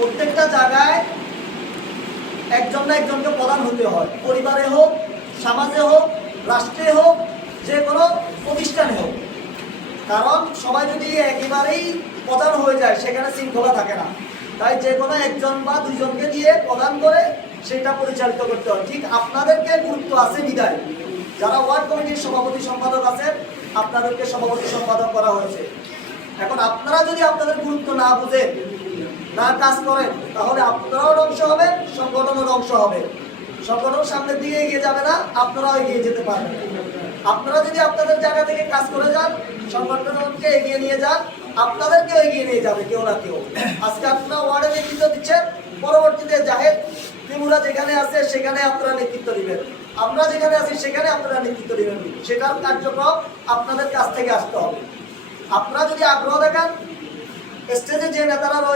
প্রত্যেকটা জায়গায় একজন না একজনকে প্রধান হতে হয়, পরিবারে হোক, সমাজে হোক, রাষ্ট্রে হোক, যে কোনো প্রতিষ্ঠানে হোক। কারণ সবাই যদি একেবারেই প্রধান হয়ে যায় সেখানে শৃঙ্খলা থাকে না। তাই যে কোনো একজন বা দুইজনকে দিয়ে প্রদান করে সেটা পরিচালিত করতে হয়। ঠিক আপনাদেরকে গুরুত্ব আছে বিদায় যারা ওয়ার্ড কমিটির সভাপতি সম্পাদক আছেন আপনাদেরকে সভাপতি সম্পাদক করা হয়েছে। এখন আপনারা যদি আপনাদের গুরুত্ব না বুঝেন, না কাজ করেন, তাহলে আপনারাও ধ্বংস হবেন, সংগঠনও ধ্বংস হবে। সংগঠন সামনের দিকে এগিয়ে যাবে না, আপনারাও এগিয়ে যেতে পারবেন। আপনারা যদি আপনাদের জায়গা থেকে কাজ করে যান, সংগঠনকে এগিয়ে নিয়ে যান, আপনাদেরকেও এগিয়ে নিয়ে যাবে কেউ না কেউ। আজকে আপনারা ওয়ার্ডে নেতৃত্ব দিচ্ছেন, পরবর্তীতে জাহেদ ত্রিপুরা যেখানে আছে সেখানে আপনারা নেতৃত্ব দিবেন, আমরা যেখানে আছি সেখানে আপনারা নেতৃত্ব দিবেন। সেটার কার্যক্রম আপনাদের কাছ থেকে আসতে হবে। আপনারা যদি আগ্রহ দেখান, স্টেজে যে নেতারা রয়েছে